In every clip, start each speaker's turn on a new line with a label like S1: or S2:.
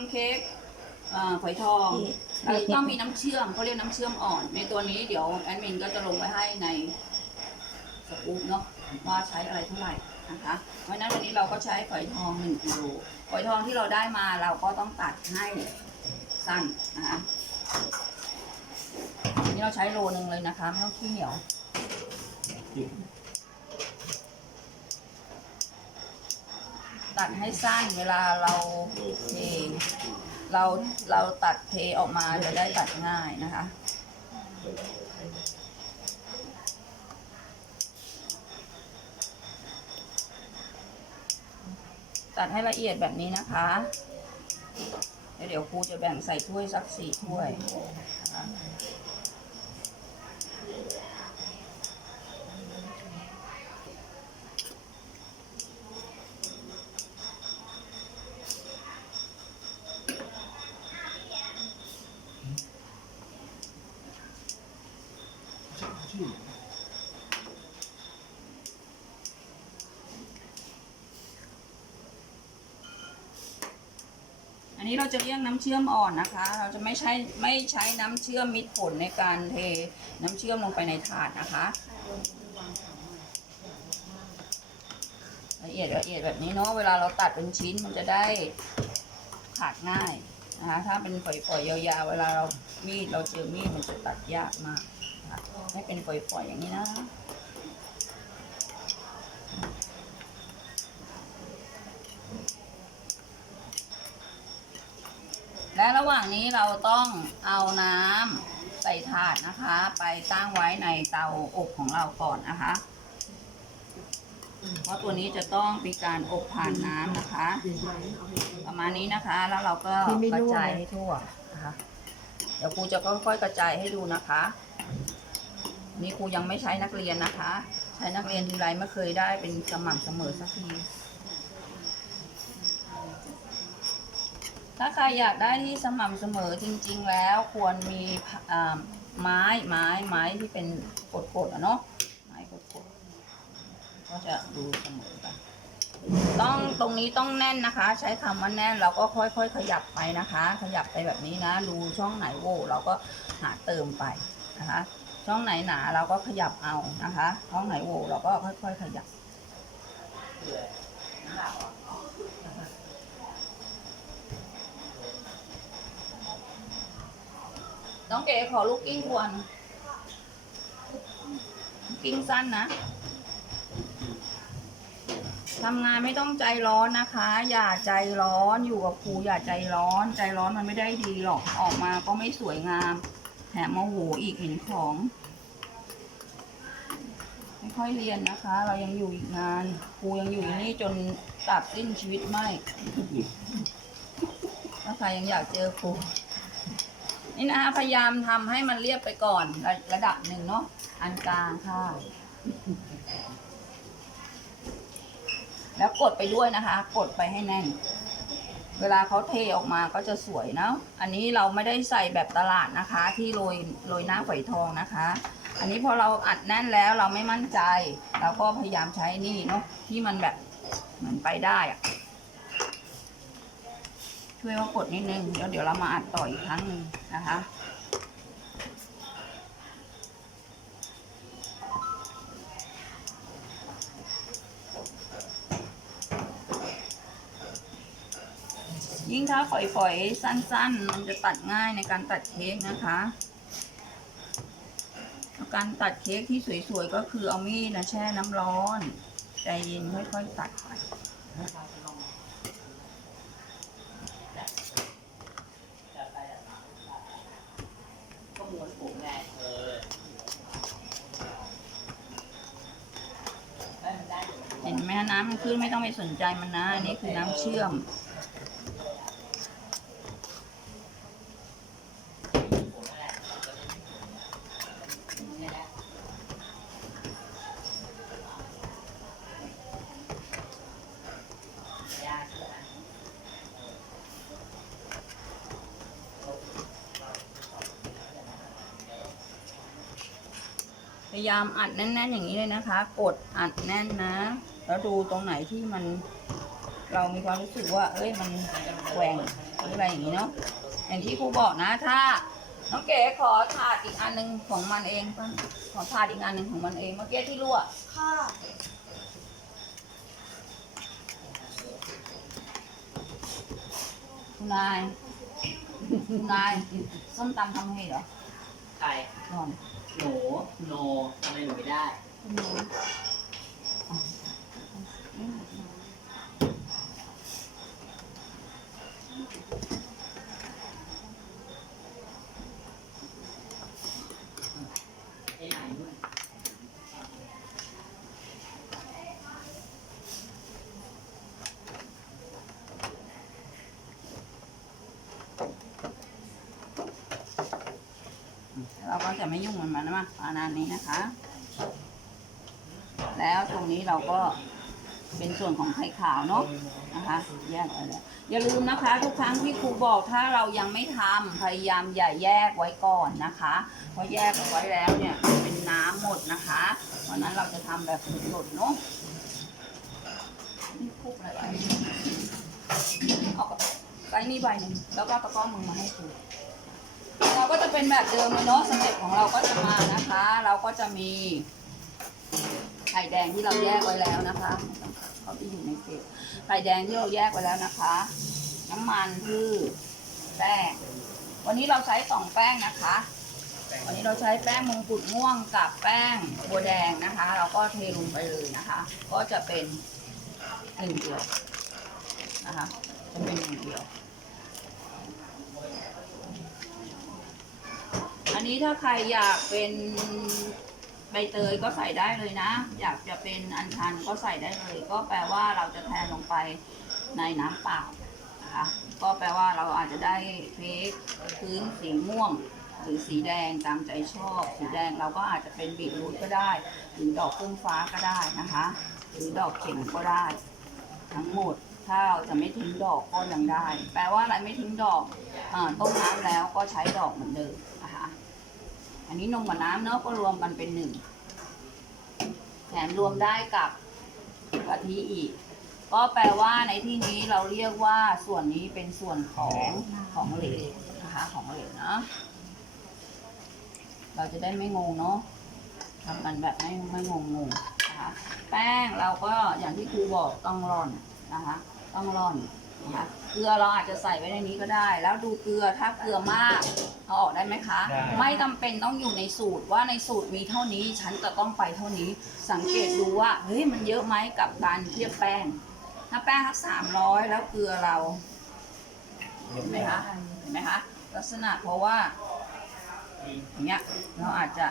S1: การทำเค้กเอ่อฝอยทองเราต้องมีน้ำเชื่อมเขาเรียกน้ำเชื่อมอ่อน ในตัวนี้เดี๋ยวแอดมินก็จะลงไว้ให้ในสกู๊ปเนาะว่าใช้อะไรเท่าไหร่นะคะเพราะฉะนั้นวันนี้เราก็ใช้ฝอยทอง1กิโลฝอยทองที่เราได้มาเราก็ต้องตัดให้สั้นนะคะอันนี่เราใช้โลนึงเลยนะคะไม่ต้องขี้เหนียว ตัดให้สั้นเวลาเราเทเราเราตัดเทออกมาจะได้ตัดง่ายนะคะตัดให้ละเอียดแบบนี้นะคะ เดี๋ยวครูจะแบ่งใส่ถ้วยสักสี่ถ้วยนะคะอันนี้เรา จะเรียกน้ำเชื่อมอ่อนนะคะ เราจะไม่ใช้ไม่ใช้น้ำเชื่อมมิตรผลในการเทน้ำเชื่อมลงไปในถาดนะคะละเอียดละเอียดแบบนี้เนาะเวลาเราตัดเป็นชิ้นมันจะได้ขาดง่ายนะคะถ้าเป็นฝอยๆยาวๆเวลาเรามีดเราเจอมีดมันจะตัดยากมากให้เป็นฝอยๆอย่างนี้นะ และระหว่างนี้เราต้องเอาน้ำใส่ถาดนะคะ ไปตั้งไว้ในเตาอบของเราก่อนนะคะ เพราะตัวนี้จะต้องมีการอบผ่านน้ำนะคะ ประมาณนี้นะคะ แล้วเราก็กระจายให้ทั่วนะคะ เดี๋ยวครูจะค่อยๆกระจายให้ดูนะคะ นี่ครูยังไม่ใช้นักเรียนนะคะ ใช้นักเรียนทีไรไม่เคยได้เป็นสม่ำเสมอสักที ถ้าใครอยากได้ที่สม่ำเสมอจริง ๆ แล้วควรมีไม้ไม้ไม้ที่เป็นกดๆอะเนาะไม้กดๆก็จะดูเสมอกันต้องตรงนี้ต้องแน่นนะคะ ใช้คำว่าแน่นเราก็ค่อย ๆ ขยับไปนะคะ ขยับไปแบบนี้นะดูช่องไหนโว่เราก็หาเติมไปนะคะ ช่องไหนหนาเราก็ขยับเอานะคะ ช่องไหนโว่เราก็ค่อย ๆ ขยับ น้องเก๋ขอลูกกิ้งทวนกิ้งสั้นนะทำงานไม่ต้องใจร้อนนะคะ อย่าใจร้อนอยู่กับครูอย่าใจร้อน ใจร้อนมันไม่ได้ดีหรอกออกมาก็ไม่สวยงามแถมโมโหอีกเห็นของ ไม่ค่อยเรียนนะคะ เรายังอยู่อีกนานครูยังอยู่นี่จนตัดสิ้นชีวิตไม่ถ้าใครยังอยากเจอครู นี่นะคะพยายามทำให้มันเรียบไปก่อนระระดับหนึ่งเนาะอันกลางค่ะ แล้วกดไปด้วยนะคะ กดไปให้แน่น เวลาเขาเทออกมาก็จะสวยเนาะอันนี้เราไม่ได้ใส่แบบตลาดนะคะ ที่โรยโรยหน้าฝอยทองนะคะ อันนี้พอเราอัดแน่นแล้วเราไม่มั่นใจ เราก็พยายามใช้นี่เนาะที่มันแบบเหมือนไปได้อะ ช่วยว่ากดนิดนึงแล้วเดี๋ยวเรามาอัดต่ออีกครั้งหนึงนะคะยิ่งถ้าฝอยๆ สั้นๆ มันจะตัดง่ายในการตัดเค้กนะคะการตัดเค้กที่สวยๆ ก็คือเอามีดนะแช่น้ำร้อน ใจเย็นค่อยๆ ตัดไป
S2: ก็ม้วนผมไงเออได้มันได้อยู่
S1: เห็นไหมน้ำมัน ขึ้นไม่ต้องไปสนใจมันนะอันนี้คือน้ำเชื่อม
S2: ผมนั่นแหละเนี่ยแหละยากใช่ไหม
S1: พยายามอัดแน่นๆอย่างนี้เลยนะคะ กดอัดแน่นนะ แล้วดูตรงไหนที่มัน เรามีความรู้สึกว่า เอ้ยมันแกว่งหรืออะไรอย่างนี้เนาะอย่างที่ครูบอกนะถ้าน้องเก๋ขอถาดอีกอันหนึ่งของมันเองป่ะขอถาดอีกอันหนึ่งของมันเองเมื่อกี้ที่รั่ว
S3: ค่ะ
S1: คุณนายคุณนายส้มตำทำให้เหรอ
S2: ใคร
S1: นอน
S2: หนูโนทำไมหนูไม่ได้
S1: คุณนาย
S2: ไอ้ไหนด้วย
S1: เราก็จะไม่ยุ่งมัน มาณนี้นะคะ แล้วตรงนี้เราก็เป็นส่วนของไข่ขาวเนาะนะคะแยกไว้แล้วอย่าลืมนะคะ ทุกครั้งที่ครูบอกถ้าเรายังไม่ทำพยายามอย่าแยกไว้ก่อนนะคะเพราะแยกเอาไว้แล้วเนี่ยเป็นน้ำหมดนะคะเพราะนั้นเราจะทำแบบสดๆเนาะนี่คลุกอะไรไว้เอาไอ้นี่ใบหนึ่งแล้วก็ตะก้อมือมาให้ครู เราก็จะเป็นแบบเดิมเลยเนาะสเต็ปของเราก็จะมานะคะ เราก็จะมีไข่แดงที่เราแยกไว้แล้วนะคะเขาไปอยู่ในเศษไข่แดงที่เราแยกไว้แล้วนะคะ น้ำมันพืชแป้งวันนี้เราใช้สองแป้งนะคะ วันนี้เราใช้แป้งมงกุฎม่วงกับแป้งบัวแดงนะคะ เราก็เทลงไปเลยนะคะ ก็จะเป็นหนึ่งเดียวนะคะจะเป็นหนึ่งเดียว อันนี้ถ้าใครอยากเป็นใบเตยก็ใส่ได้เลยนะ อยากจะเป็นอัญชันก็ใส่ได้เลย ก็แปลว่าเราจะแทนลงไปในน้ำเปล่านะคะก็แปลว่าเราอาจจะได้เค้กพื้นสีม่วง หรือสีแดงตามใจชอบ สีแดงเราก็อาจจะเป็นบีทรูทก็ได้ หรือดอกพึ่งฟ้าก็ได้นะคะ หรือดอกเข็มก็ได้ ทั้งหมดถ้าเราจะไม่ทิ้งดอกก็ยังได้ แปลว่าอะไรไม่ทิ้งดอกอต้มน้ำแล้วก็ใช้ดอกเหมือนเดิม อันนี้นมกับน้ำเนาะก็รวมกันเป็นหนึ่งแถมรวมได้กับกะทิอีก ก็แปลว่าในที่นี้เราเรียกว่าส่วนนี้เป็นส่วนของของเหลวนะคะของเหลวนะเราจะได้ไม่งงเนาะทำกันแบบไม่ไม่งงงงนะคะ แป้งเราก็อย่างที่ครูบอกต้องร่อนนะคะ ต้องร่อน คะเกลือเราอาจจะใส่ไว้ในนี้ก็ได้ แล้วดูเกลือถ้าเกลือมากเอาออกได้ไหมคะ
S4: ได้
S1: ไม่จำเป็นต้องอยู่ในสูตรว่าในสูตรมีเท่านี้ ฉันจะต้องไปเท่านี้ สังเกตดูว่าเฮ้ยมันเยอะไหมกับการเทียบแป้ง ถ้าแป้งทักสามร้อยแล้วเกลือเรา เห็นไหมคะ เห็นไหมคะ ลักษณะเพราะว่า อย่างเงี้ยเราอาจจะ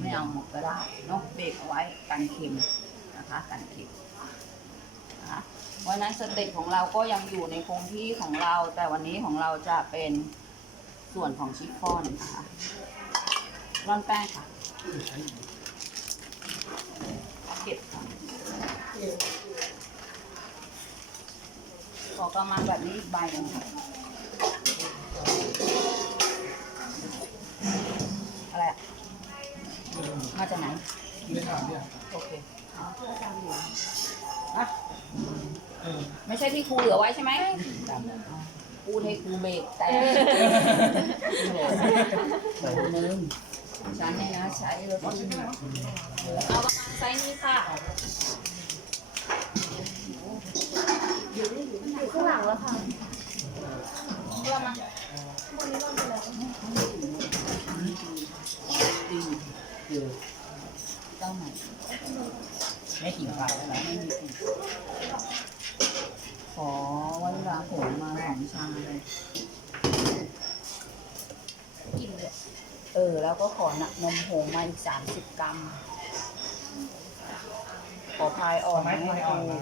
S1: ไม่เอาหมดก็ได้เนาะเบรกเอาไว้กันเค็มนะคะกันเค็ม นะคะเพราะฉะนั้นสเต็ปของเราก็ยังอยู่ในคงที่ของเรา แต่วันนี้ของเราจะเป็นส่วนของชิฟฟ่อนนะคะร่อนแป้งค่ะเก็บค่ะขอกระมังแบบนี้อีกใบหนึงค่ะอะไรอะมาจากไหน
S4: ไม่ถามเนี่ย
S1: ม่ใช่ที่ครูเหลือไว้ใช่ไหมพูดให้ครูเบรกแต่โอ้นึงฉันเนี่ยนะใช้รถที่เอาประมาณไซส์นี้ค่ะ
S3: อยู่ข้างหลังแล้วค่ะ
S1: เพื่อมา
S3: วันนี้เราไปแล้ว
S1: ดีคือเจ้าไหน
S4: ไม่ขิงไฟแล้วนะ
S1: ไม่มีสิขอวันลาผมมาสองชามเลย
S3: กินเลย
S1: เออ แล้ว ก็ขอนะนมผงมาอีกสามสิบกรัม ขอพายอ่อน
S4: ไม้
S1: ให้
S4: ไฟอ่อน
S1: ดู
S4: มา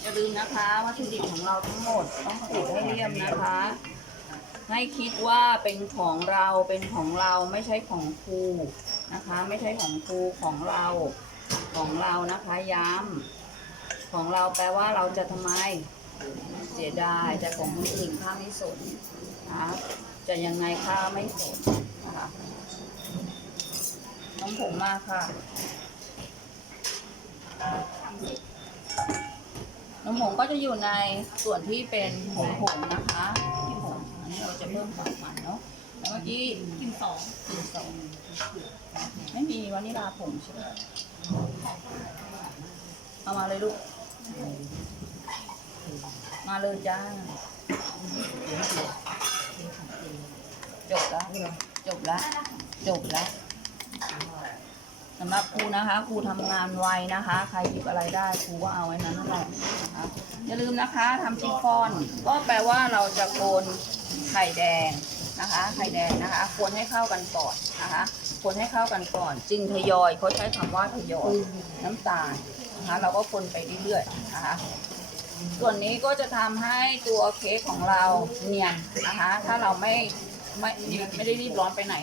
S1: อย่าลืมนะคะวัตถุดิบของเราทั้งหมดต้องขูดให้เรียมนะคะ ให้คิดว่าเป็นของเราเป็นของเราไม่ใช่ของครูนะคะ ไม่ใช่ของครูของเราของเรานะคะย้ำของเราแปลว่าเราจะทำไม เสียดายแต่ของคนอื่นข้าไม่สนนะจะยังไงข้าไม่สนนะคะน้องผมมากค่ะนมผงก็จะอยู่ในส่วนที่เป็นผงผงๆนะคะที่ผงอันนี้เราจะเพิ่มความมันเนาะแล้วเมื่อกี้กินสองกินสองไม่มีวานิลาผงใช่ไหมเอามาเลยลูก มาเลยจ้าจบแล้วจบแล้วจบแล้วสำหรับครูนะคะครูทำงานไวนะคะ ใครหยิบอะไรได้ครูก็เอาไว้นั้นนั่นแหละนะคะอย่าลืมนะคะทำซิฟฟ่อน ก็แปลว่าเราจะโกนไข่แดงนะคะ ไข่แดงนะคะคนให้เข้ากันก่อนนะคะคนให้เข้ากันก่อน จึงทยอยเขาใช้คำว่าทยอยน้ำตาลนะคะเราก็คนไปเรื่อยๆนะคะ ส่วนนี้ก็จะทำให้ตัวเค้กของเราเนียนนะคะ ถ้าเราไม่ไม่ไม่ได้รีบร้อนไปไหน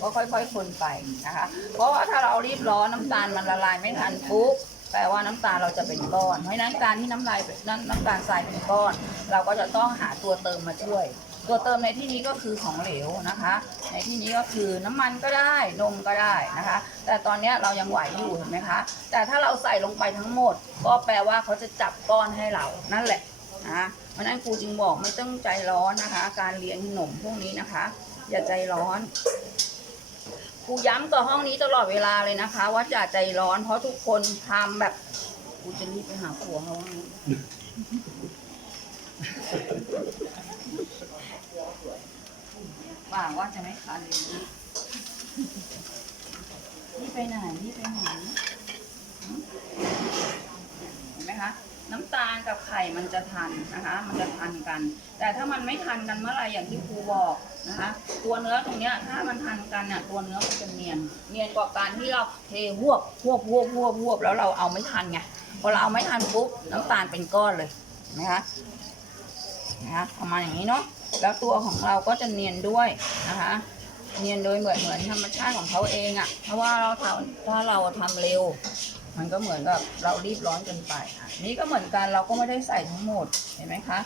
S1: ก็ค่อยๆคนไปนะคะ เพราะว่าถ้าเรารีบร้อนน้ำตาลมันละลายไม่ทันปุ๊บแปลว่าน้ำตาลเราจะเป็นก้อน เพราะฉะนั้นการที่น้ำลายน้ำน้ำตาลทรายเป็นก้อน เราก็จะต้องหาตัวเติมมาช่วย ตัวเติมในที่นี้ก็คือของเหลวนะคะ ในที่นี้ก็คือน้ำมันก็ได้นมก็ได้นะคะ แต่ตอนนี้เรายังไหวอยู่เห็นไหมคะ แต่ถ้าเราใส่ลงไปทั้งหมด ก็แปลว่าเขาจะจับก้อนให้เรานั่นแหละนะเพราะนั้นครูจึงบอกไม่ต้องใจร้อนนะคะ การเรียนขนมพวกนี้นะคะ อย่าใจร้อนครูย้ำกับห้องนี้ตลอดเวลาเลยนะคะ ว่าอย่าใจร้อนเพราะทุกคนทำแบบครูจะรีบไปหาผัวเขาว่า ว่าว่าจะไม่คันเลยนะนี่ไปไหนนี่ไปไหนเห็นไหมคะ น้ำตาลกับไข่มันจะทันนะคะ มันจะทันกัน แต่ถ้ามันไม่ทันกันเมื่อไหร่อย่างที่ครูบอกนะคะ ตัวเนื้อตรงเนี้ยถ้ามันทันกันเนี่ยตัวเนื้อมันจะเนียน เนียนกว่าการที่เราเทหวบหวบหวบหวบหวบแล้วเราเอาไม่ทันไงพอเราเอาไม่ทันปุ๊บน้ำตาลเป็นก้อนเลยเห็นะคะนะคะประมาณอย่างนี้เนาะ แล้วตัวของเราก็จะเนียนด้วยนะคะ เนียนโดยเหมือนเหมือนธรรมชาติของเขาเองอะ่ะ เพราะว่าเราทำถ้าเราทำเร็ว มันก็เหมือนกับเรารีบร้อนเกินไปอะนี่ก็เหมือนกันเราก็ไม่ได้ใส่ทั้งหมดเห็นไหมคะ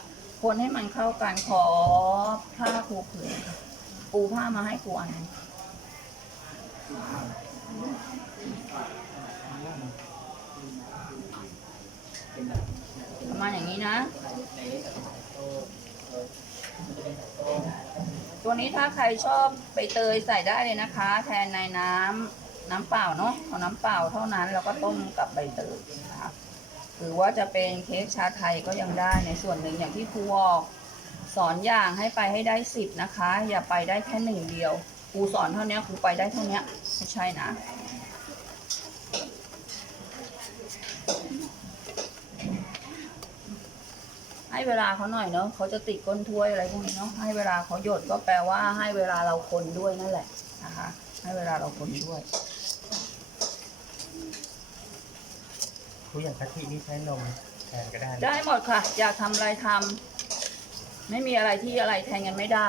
S1: คนให้มันเข้ากันขอผ้าครูผืนค่ะปูผ้ามาให้ครูอันประมาณอย่างนี้นะ ตัวนี้ถ้าใครชอบใบเตยใส่ได้เลยนะคะ แทนในน้ำน้ำเปล่าเนาะเอาน้ำเปล่าเท่านั้นแล้วก็ต้มกับใบเตยนะคะหรือว่าจะเป็นเค้กชาไทยก็ยังได้ในส่วนหนึ่งอย่างที่ครูบอกสอนอย่างให้ไปให้ได้สิบนะคะ อย่าไปได้แค่หนึ่งเดียวครูสอนเท่านี้ครูไปได้เท่านี้ไม่ใช่นะ เวลาเขาหน่อยเนาะเขาจะติดก้นถ้วยอะไรพวกนี้เนาะให้เวลาเขาหยดก็แปลว่าให้เวลาเราคนด้วยนั่นแหละนะคะ ให้เวลาเราคนด้วย
S5: ผู้อย่างกะทินี่ใช้นมแทนก็ได้นะ
S1: ได้หมดค่ะ อยากทำอะไรทำไม่มีอะไรที่อะไรแทนกันไม่ได้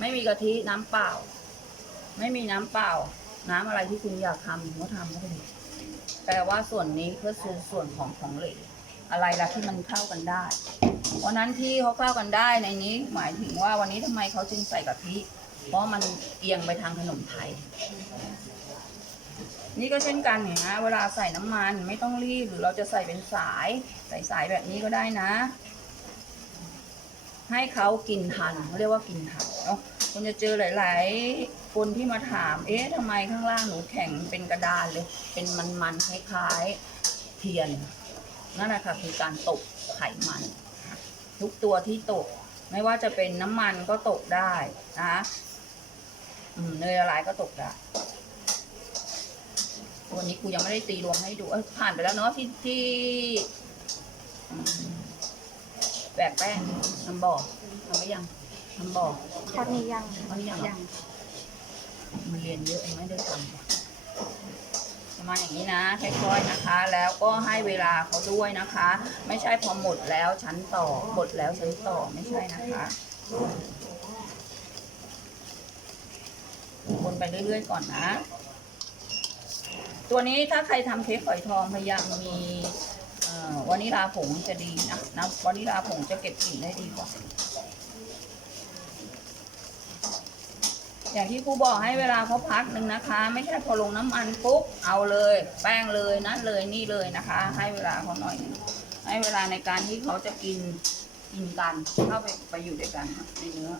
S1: ไม่มีกะทิน้ำเปล่า ไม่มีน้ำเปล่า น้ำอะไรที่คุณอยากทำก็ทำก็ได้แปลว่าส่วนนี้เพื่อส่วนส่วนของของเหลว อะไรล่ะที่มันเข้ากันได้ เพราะนั้นที่เขาเข้ากันได้ในนี้หมายถึงว่าวันนี้ทำไมเขาจึงใส่กะทิ เพราะมันเอียงไปทางขนมไทย นี่ก็เช่นกันเนี่ยนะเวลาใส่น้ำมันไม่ต้องรีบหรือเราจะใส่เป็นสายใส่สายแบบนี้ก็ได้นะ ให้เขากินทันเขาเรียกว่ากินทันเนาะคนจะเจอหลาย ๆ คนที่มาถาม เอ๊ะทำไมข้างล่างหนูแข็งเป็นกระดานเลย เป็นมันๆคล้ายๆ เทียน นั่นแหละค่ะคือการตกไขมัน ทุกตัวที่ตก ไม่ว่าจะเป็นน้ำมันก็ตกได้นะอืมเนยละลายก็ตกได้วันนี้ครูยังไม่ได้ตีรวมให้ดูเอ้ยผ่านไปแล้วเนาะที่ที่อืมแบกแป้งทำบ่อทำไปยังทำบ่อ
S3: ตอนนี้ยัง
S1: ตอนนี้ยังเหรอ
S3: ยัง
S1: มันเรียนเยอะไม่ได้ทำ ประมาณอย่างนี้นะค่อยๆนะคะ แล้วก็ให้เวลาเขาด้วยนะคะ ไม่ใช่พอหมดแล้วชั้นต่อหมดแล้วชั้นต่อไม่ใช่นะคะคนไปเรื่อยๆก่อนนะ ตัวนี้ถ้าใครทำเค้กฝอยทองพยายามมีวานิลาผงจะดีนะนะวานิลาผงจะเก็บกลิ่นได้ดีกว่า อย่างที่ครูบอกให้เวลาเขาพักหนึ่งนะคะ ไม่ใช่พอลงน้ำมันปุ๊บเอาเลย แป้งเลยนั่นเลยนี่เลยนะคะ ให้เวลาเขาหน่อย ให้เวลาในการที่เขาจะกินกินกันเข้าไปไปอยู่ด้วยกันในเนื้อ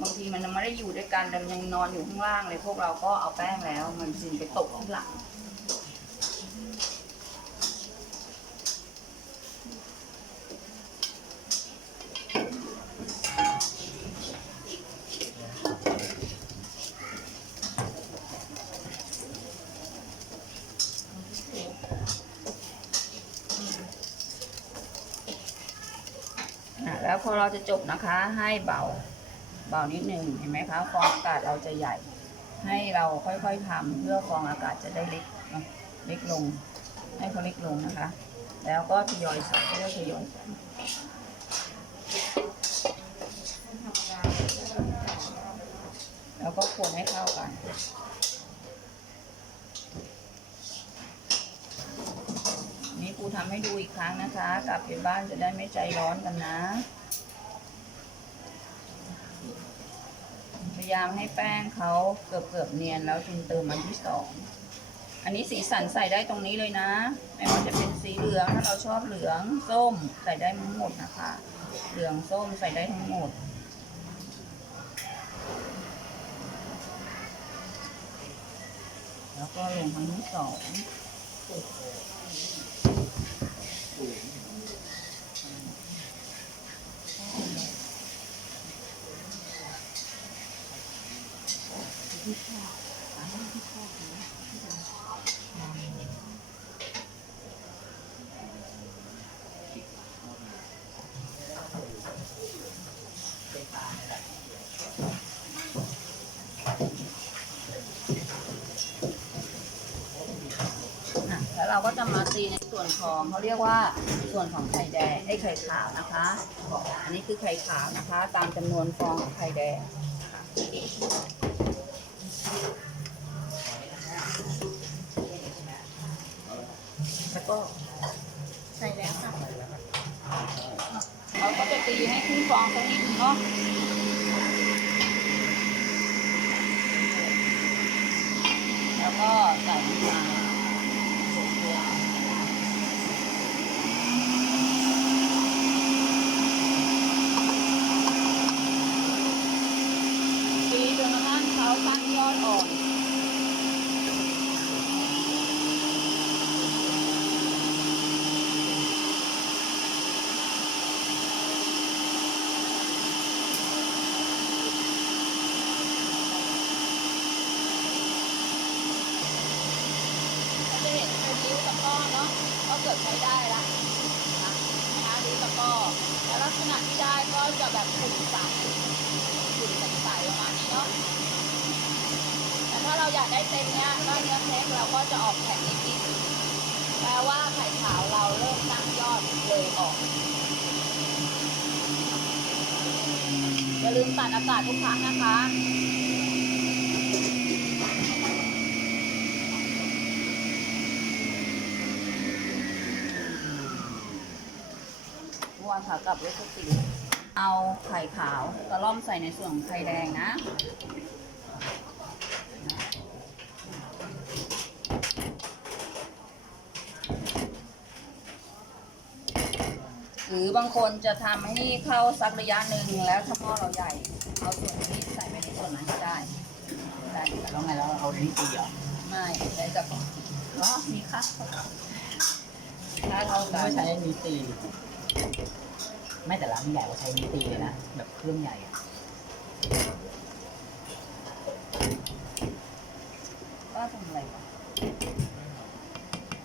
S1: บางทีมันไม่ได้อยู่ด้วยกันแต่มันยังนอนอยู่ข้างล่างเลยพวกเราก็เอาแป้งแล้ว มันจึงไปตกข้างหลัง อะแล้วพอเรา จบนะคะ ให้เบาเบานิดนึงเห็นไหมคะฟองอากาศเราจะใหญ่ ให้เราค่อยๆทำเพื่อฟองอากาศจะได้เล็กเนะเล็กลง ให้เขาเล็กลงนะคะ แล้วก็ทยอยใส่เรื่อยๆทยอยใส่แล้วก็คนให้เข้ากันนี่ครูทำให้ดูอีกครั้งนะคะ กลับไปบ้านจะได้ไม่ใจร้อนกันนะ ยายามให้แป้งเขาเกือบเกือบเนียนแล้วจึงเติมอันที่สองอันนี้สีสันใส่ได้ตรงนี้เลยนะ ไม่ว่าจะเป็นสีเหลืองถ้าเราชอบเหลืองส้มใส่ได้ทั้งหมดนะคะ เหลืองส้มใส่ได้ทั้งหมด แล้วก็ลงครั้งที่สอง แล้วเราก็จะมาตีในส่วนของเขาเรียกว่าส่วนของไข่แดงไอ้ไข่ขาวนะคะ อันนี้คือไข่ขาวนะคะ ตามจำนวนฟองของไข่แดงค่ะแล้วก็
S3: ใส่แล้วค่ะ
S1: เราก็จะตี อกนิดนึงเนาะแล้วก็ใส่น้ำตาลตีจนกระทั่งเขาตั้งยอดอ่อน ก็จะเห็นเป็นริ้วตะกร้อเนาะก็เกิดใช้ได้ละนะนะคะริ้วตะกร้อแล้วลักษณะที่ได้ก็จะแบบขุ่นใสขุ่นใสๆประมาณนี้เนาะแต่ถ้าเราอยากได้เต็มเนื้อเค้กเราก็จะออกแข็งนิดๆแปลว่าไข่ขาวเราเริ่มตั้งยอดเลยออกอย่าลืมตัดอากาศทุกครั้งนะคะเมื่อวานขากลับรถสติเอาไข่ขาวกระล่อมใส่ในส่วนไข่แดงนะ รือบางคนจะทำให้เข้าสักระยะหนึ่งแล้วถ้าหม้อเราใหญ่เอาส่วนนี้ใส่ไปในส่วนนั้นก็ได้ได้
S2: แล้วไงแล้วเอานี่ตีเหรอ
S1: ไม่ใช้จากเนาะมีค่ะถ้าเท่ากั
S2: ไม่
S1: น
S2: ใช้นี่ตีไม่แต่ร้านใหญ่ว่าใช้นี่ตีเลยนะแบบเครื่องใหญ่อะ
S1: ว่าทำอะไรวะ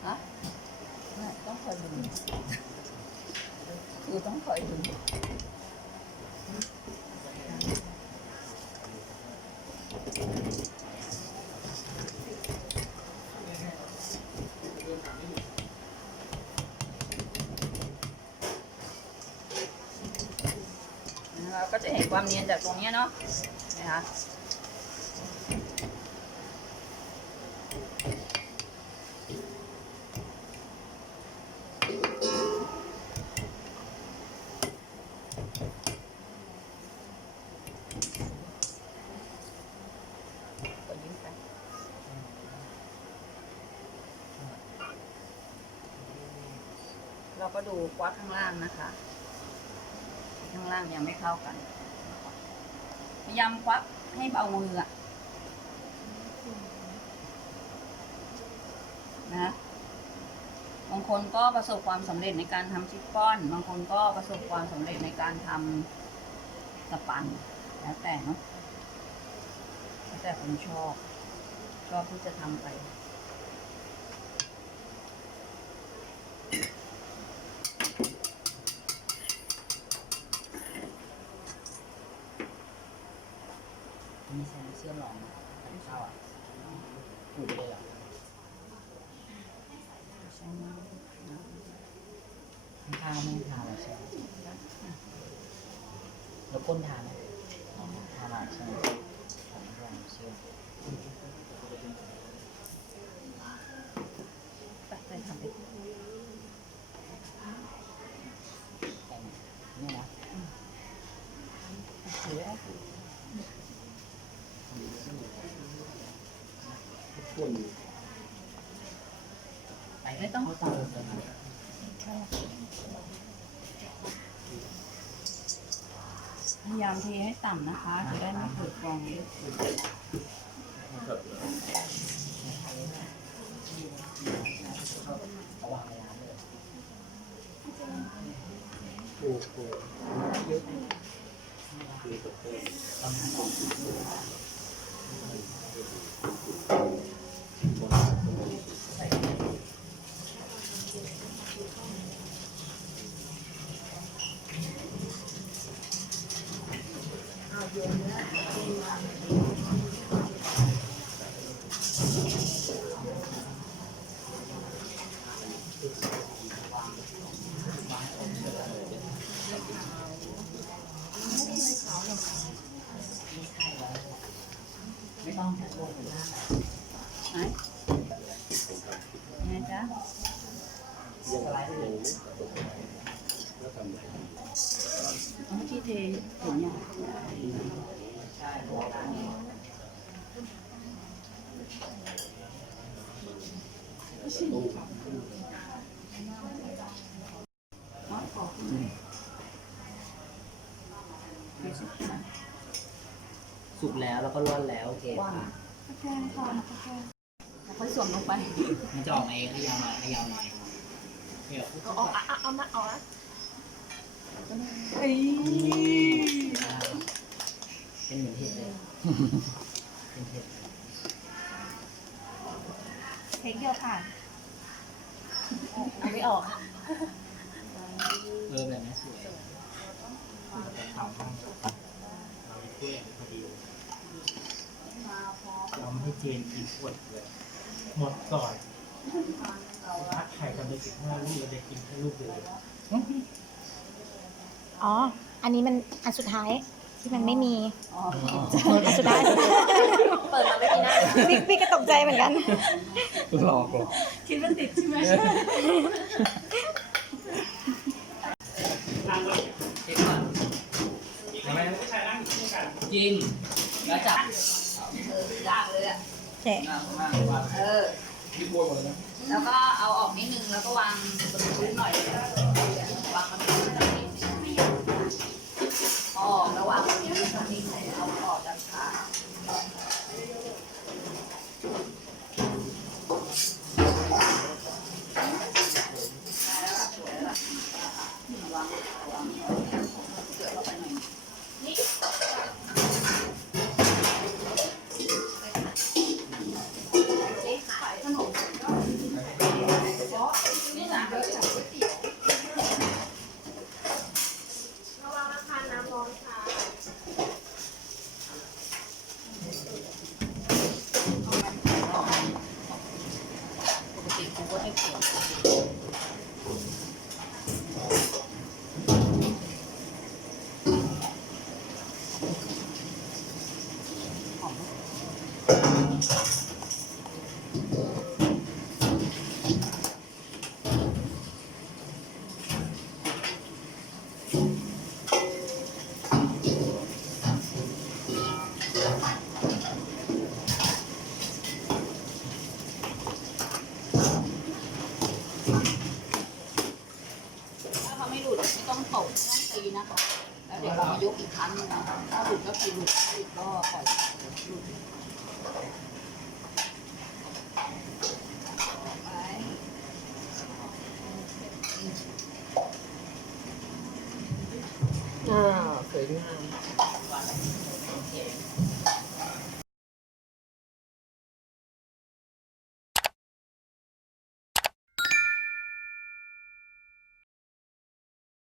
S1: ฮะไม่ต้องคอยดู ต้องคอยดูเราก็จะเห็นความเนียนจากตรงนี้เนาะนะคะ เราก็ดูควักข้างล่างนะคะ ข้างล่างยังไม่เข้ากัน พยายามควักให้เบามืออะนะบางคนก็ประสบความสำเร็จในการทำชิฟฟ่อน บางคนก็ประสบความสำเร็จในการทำสปันแล้วแต่เนาะแล้วแต่คนชอบชอบที่จะทำไป
S2: มีแซมเชื่อมหลองข้าวอะขูดเลยเหรอ
S1: ใช่ไหมนะ
S2: ข้าวไม่ทานเลยใช่ไหม แล้นทานไหมอ๋อทานอะใช่ไหมทานด้วยเชื่อ
S1: ไปไปทำไป
S2: แต่เนี่นะ
S1: ถือได้
S2: ไปไม่ต้องเข้าเตาเลยนะ
S1: พยายามเทให้ต่ำนะคะ จะได้ไม่เกิดฟองเยอะ
S2: เอาวางในน้ำเลย
S5: โอ้โห
S2: ตอนนั้นก่อนใส่ ไม่ต้องใช้พวกหัวหน้า
S1: ไหนยังไงจ๊ะ
S2: สไลด์เลย
S1: เอาที่เทถึงยัง
S2: ใช่หัวหน้านี่
S1: อ๋อขอคุณดูสิ
S2: สุกแล้วแล้วก็ร่อนแล้วโอเค
S1: ว่าง
S2: ค่ะ
S3: กาแฟก่อนกาแฟ
S1: แล้วค่อยสวมลงไป
S2: มันจะออกมาเองขยาวหน่อยขยาวหน่อยเดี๋ยว
S3: เอาเอาเอาเอามา เอาละ
S2: เป็นเหมือนเห็ดเลยเป็นเห็ด
S3: เทคเดียวผ่านไม่ออก
S2: เออแบบนี้สวย
S5: ทำบ้างเราช่วยพอดียอมให้เจนกินหมดเลยหมดก่อนพักไข่กันไปสิบห้าลูกเราจะกินแค่ลูกเดียว
S3: อ๋อ อันนี้มันอันสุดท้ายที่มันไม่มี
S1: อ๋อ
S3: อันสุดท้าย
S1: เปิดมาไม่กี่หน้า
S3: พี่พี่ก็ตกใจเหมือนกัน
S5: หลอกหรอ
S1: คิดว่าติดใช่ไหม
S2: เช็คก่อนกินแล้วจับ
S1: เออยากเลยอะ
S3: เจ๊
S2: มากมากมาก
S1: เออ แล้วก็เอาออกนิดนึงแล้วก็วางบนพื้นหน่อย